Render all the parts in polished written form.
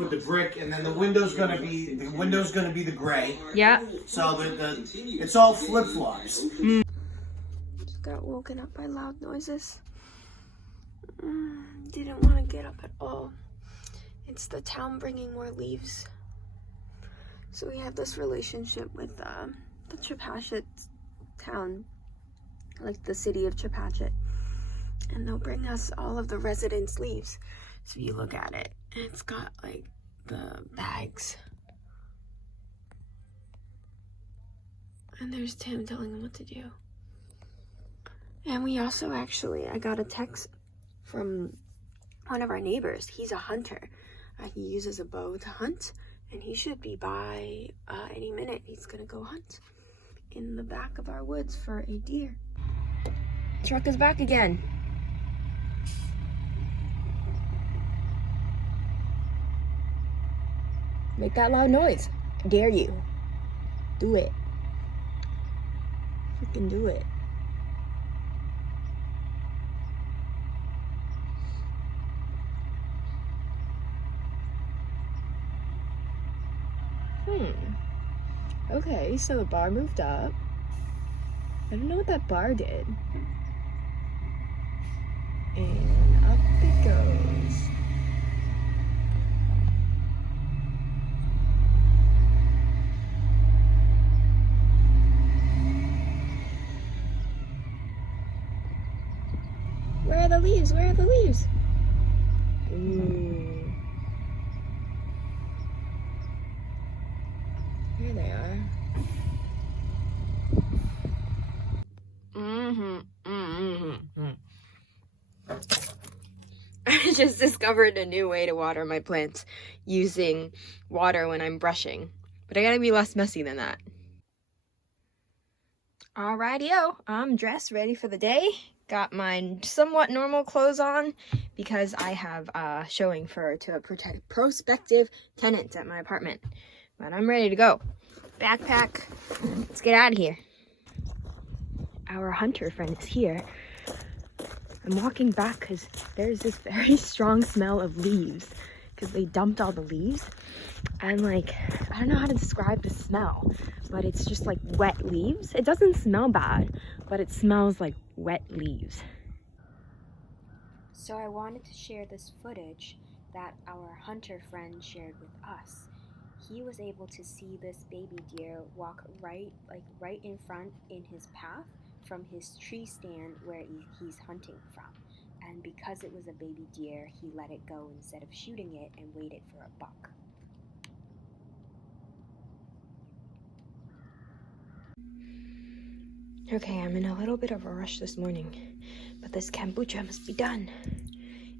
with the brick, and then the window's gonna be the gray. Yeah. So it's all flip flops. Just got woken up by loud noises. Didn't want to get up at all. It's the town bringing more leaves. So we have this relationship with the Chepachet town, like the city of Chepachet, and they'll bring us all of the residents' leaves. So you look at it, and it's got like the bags, and there's Tim telling them what to do. And we also I got a text from one of our neighbors. He's a hunter. He uses a bow to hunt, and he should be by any minute. He's gonna go hunt in the back of our woods for a deer. Truck is back again. Make that loud noise. I dare you. Do it. Freaking do it. Okay, so the bar moved up. I don't know what that bar did. And up it goes. Where are the leaves? Where are the leaves? Ooh. Here they are. I just discovered a new way to water my plants using water when I'm brushing. But I gotta be less messy than that. Alrighty-o, I'm dressed, ready for the day. Got my somewhat normal clothes on because I have a showing to a prospective tenant at my apartment. But I'm ready to go. Backpack, let's get out of here. Our hunter friend is here. I'm walking back because there's this very strong smell of leaves because they dumped all the leaves. And like, I don't know how to describe the smell, but it's just like wet leaves. It doesn't smell bad, but it smells like wet leaves. So I wanted to share this footage that our hunter friend shared with us. He was able to see this baby deer walk right in front in his path from his tree stand where he's hunting from. And because it was a baby deer, he let it go instead of shooting it and waited for a buck. Okay, I'm in a little bit of a rush this morning, but this kombucha must be done.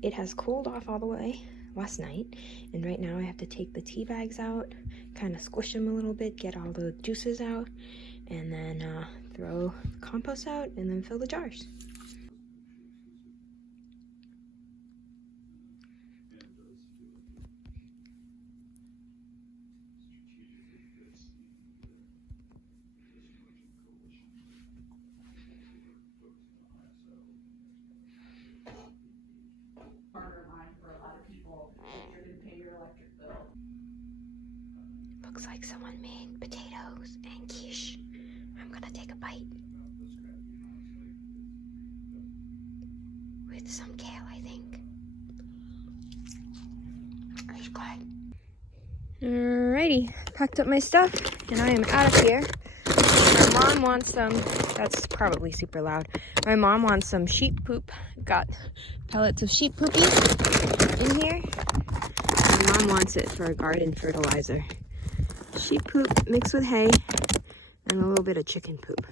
It has cooled off all the way last night, and right now I have to take the tea bags out, kind of squish them a little bit, get all the juices out, and then throw the compost out, and then fill the jars. Looks like someone made potatoes and quiche. I'm gonna take a bite. With some kale, I think. It's good. Alrighty, packed up my stuff and I am out of here. My mom wants some, that's probably super loud. My mom wants some sheep poop. Got pellets of sheep poopies in here. My mom wants it for a garden fertilizer. Sheep poop mixed with hay and a little bit of chicken poop.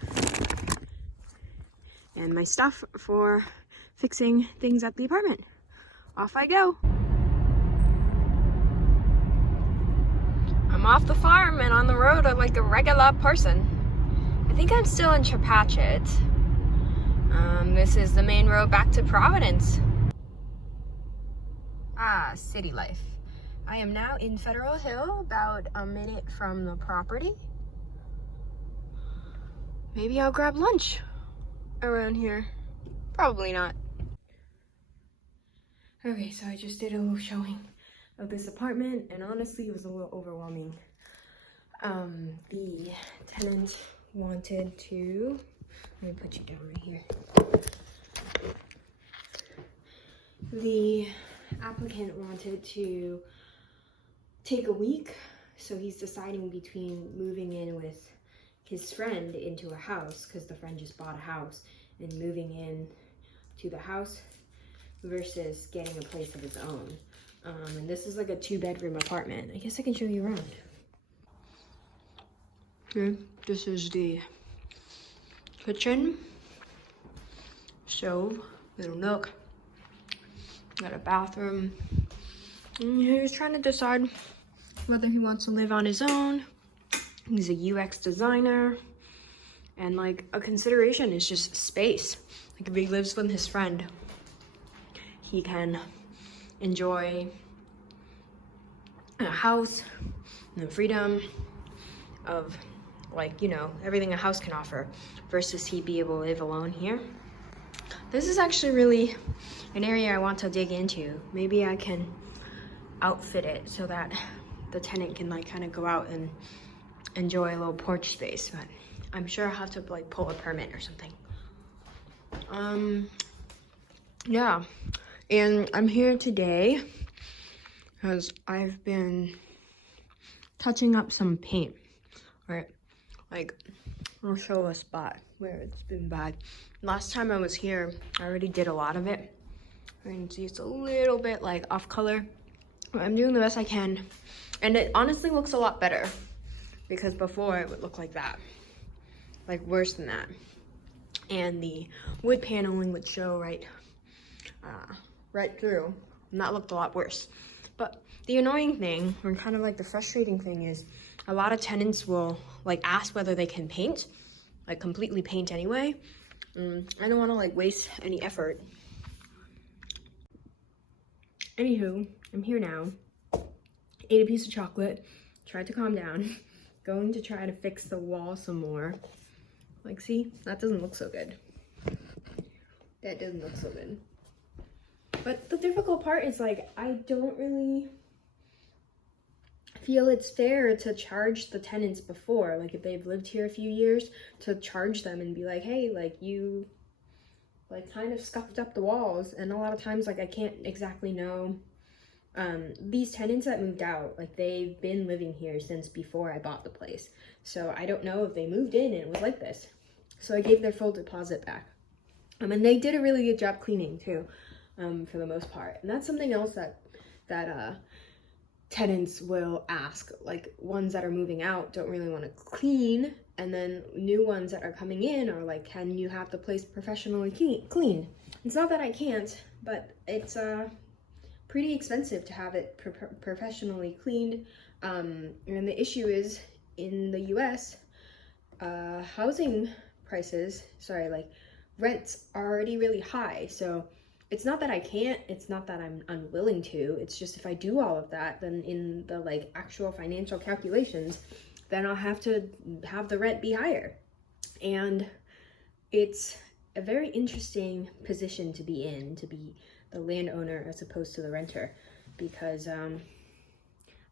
And my stuff for fixing things at the apartment. Off I go. I'm off the farm and on the road like a regular person. I think I'm still in Chepachet. This is the main road back to Providence. Ah, city life. I am now in Federal Hill, about a minute from the property. Maybe I'll grab lunch around here. Probably not. Okay, so I just did a little showing of this apartment, and honestly it was a little overwhelming. The tenant wanted to, let me put you down right here. The applicant wanted to take a week, so he's deciding between moving in with his friend into a house, because the friend just bought a house, and moving in to the house versus getting a place of his own. And this is like a 2-bedroom apartment. I guess I can show you around. Okay, this is the kitchen, stove, little nook, got a bathroom. And he was trying to decide whether he wants to live on his own. He's a UX designer, and like a consideration is just space. Like if he lives with his friend, he can enjoy a house and the freedom of, like, you know, everything a house can offer, versus he be able to live alone here. This is actually really an area I want to dig into. Maybe I can outfit it so that the tenant can like kind of go out and enjoy a little porch space, but I'm sure I'll have to like pull a permit or something. Yeah, and I'm here today because I've been touching up some paint, right? Like, I'll show a spot where it's been bad. Last time I was here, I already did a lot of it. You can see it's a little bit like off color. I'm doing the best I can, and it honestly looks a lot better, because before it would look like that, like worse than that. And the wood paneling would show right through, and that looked a lot worse. But the annoying thing, or kind of like the frustrating thing, is a lot of tenants will like ask whether they can paint, like completely paint anyway. I don't want to like waste any effort. Anywho, I'm here now. Ate a piece of chocolate, tried to calm down, going to try to fix the wall some more. Like, see, that doesn't look so good. That doesn't look so good. But the difficult part is like, I don't really feel it's fair to charge the tenants before, like if they've lived here a few years, to charge them and be like, hey, like you like kind of scuffed up the walls. And a lot of times like I can't exactly know. These tenants that moved out, like they've been living here since before I bought the place, so I don't know if they moved in and it was like this. So I gave their full deposit back, and they did a really good job cleaning too, for the most part. And that's something else that tenants will ask. Like, ones that are moving out don't really want to clean, and then new ones that are coming in are like, can you have the place professionally clean? It's not that I can't, but it's pretty expensive to have it professionally cleaned. And the issue is, in the US, housing prices, rents are already really high. So it's not that I can't, it's not that I'm unwilling to, it's just if I do all of that, then in the like actual financial calculations, then I'll have to have the rent be higher. And it's a very interesting position to be in, to be the landowner as opposed to the renter, because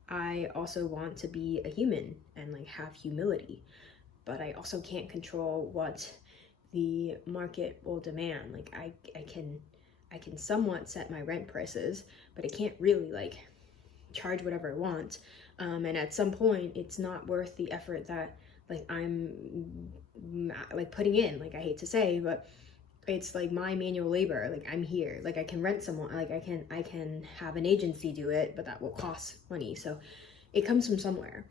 I also want to be a human and like have humility, but I also can't control what the market will demand. Like I can somewhat set my rent prices, but I can't really like charge whatever I want. And at some point it's not worth the effort that like I'm like putting in. Like, I hate to say, but it's like my manual labor. Like, I'm here, like I can rent someone, like I can have an agency do it, but that will cost money. So it comes from somewhere.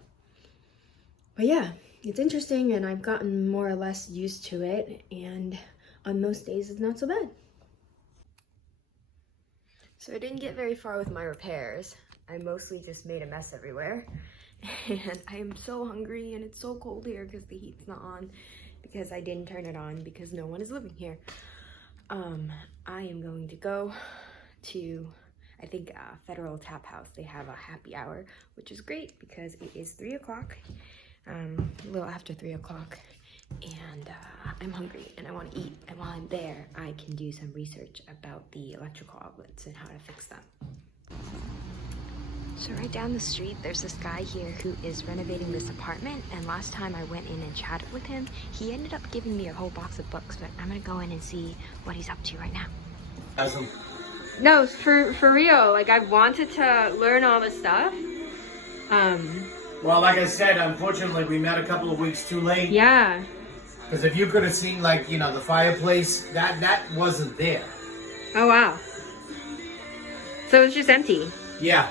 But yeah, it's interesting, and I've gotten more or less used to it, and on most days it's not so bad. So I didn't get very far with my repairs. I mostly just made a mess everywhere. And I am so hungry, and it's so cold here because the heat's not on, because I didn't turn it on because no one is living here. I am going to go to, I think, Federal Tap House. They have a happy hour, which is great because it is 3 o'clock, a little after 3 o'clock, and I'm hungry and I want to eat. And while I'm there, I can do some research about the electrical outlets and how to fix them. So right down the street, there's this guy here who is renovating this apartment, and last time I went in and chatted with him, he ended up giving me a whole box of books, but I'm gonna go in and see what he's up to right now. Awesome. No, for real, like I've wanted to learn all this stuff. Well, like I said, unfortunately, we met a couple of weeks too late. Yeah. Because if you could have seen, like, you know, the fireplace, that wasn't there. Oh wow. So it's just empty. Yeah.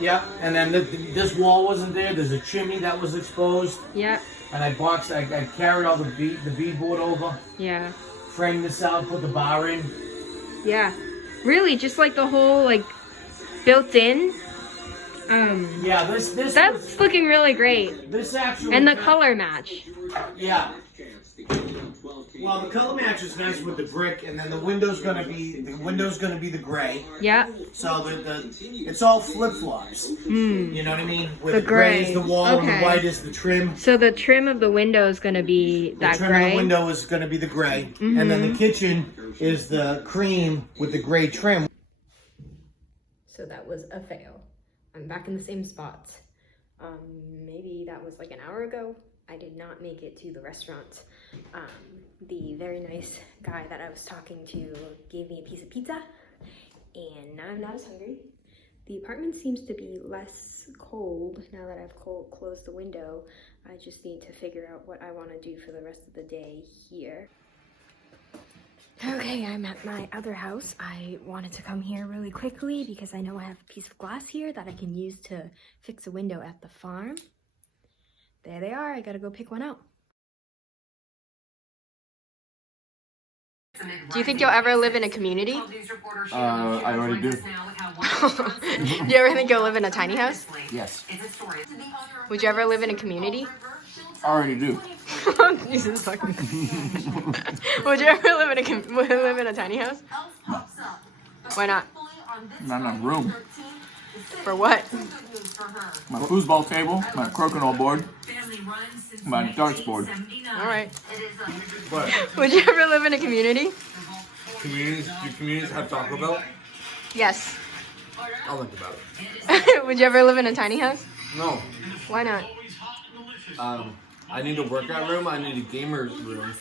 Yeah. And then this wall wasn't there. There's a chimney that was exposed. Yep. And I carried all the beadboard over. Yeah. Framed this out, put the bar in. Yeah. Really, just like the whole like built in. Yeah, this that's looking really great. This actually and the color match. Yeah. Well, the color match is nice with the brick, and then the window's gonna be the gray. Yeah. So it's all flip flops. You know what I mean? With the gray gray is the wall, and the white is the trim. So the trim of the window is gonna be that the trim gray. of the window is gonna be the gray, and then the kitchen is the cream with the gray trim. So that was a fail. I'm back in the same spot. Maybe that was like an hour ago. I did not make it to the restaurant. The very nice guy that I was talking to gave me a piece of pizza, and now I'm not as hungry. The apartment seems to be less cold now that I've closed the window. I just need to figure out what I want to do for the rest of the day here. Okay, I'm at my other house. I wanted to come here really quickly because I know I have a piece of glass here that I can use to fix a window at the farm. There they are. I gotta go pick one out. Do you think you'll ever live in a community? I already do. Do you ever think you'll live in a tiny house? Yes. Would you ever live in a community? I already do. Jesus fucking. Would you ever live in a tiny house? No. Why not? Not enough room. For what? My foosball table, my crokinole board, my darts board. All right. What? Would you ever live in a community? Do communities have Taco Bell? Yes. I'll think about it. Would you ever live in a tiny house? No. Why not? I need a workout room. I need a gamer room.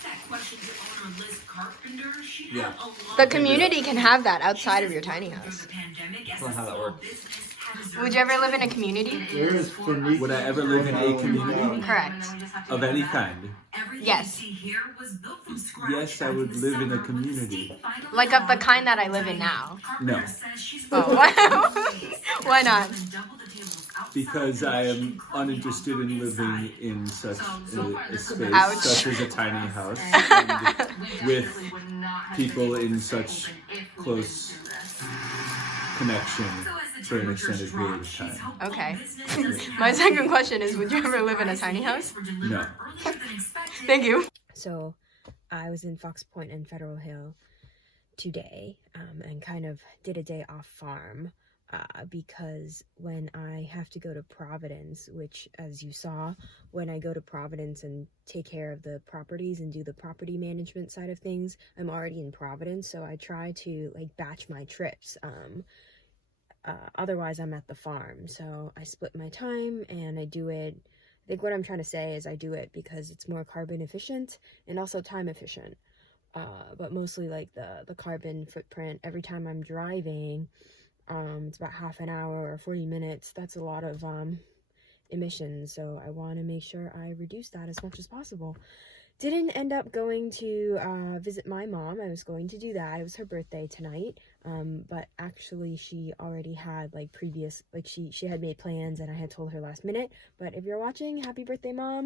Yeah. The community can have that outside of your tiny house. That's not how that works. Would you ever live in a community? Would I ever live in a community Correct. of any kind? Yes. Yes, I would live in a community. Like of the kind that I live in now. No, Oh, why not? because I am uninterested in living in such a space, Ouch. such as a tiny house, and with people in such close connection for an extended period of time. Okay. My second question is, would you ever live in a tiny house? No. Thank you. So I was in Fox Point and Federal Hill today and kind of did a day off farm because when I have to go to Providence, which as you saw, when I go to Providence and take care of the properties and do the property management side of things, I'm already in Providence, so I try to like batch my trips. Otherwise I'm at the farm, so I split my time and I do it. I think what I'm trying to say is I do it because it's more carbon efficient and also time efficient, but mostly like the carbon footprint. Every time I'm driving, it's about half an hour or 40 minutes. That's a lot of emissions, so I want to make sure I reduce that as much as possible. Didn't end up going to visit my mom. I was going to do that. It was her birthday tonight, but actually she already had like previous, like she had made plans and I had told her last minute. But if you're watching, happy birthday, Mom.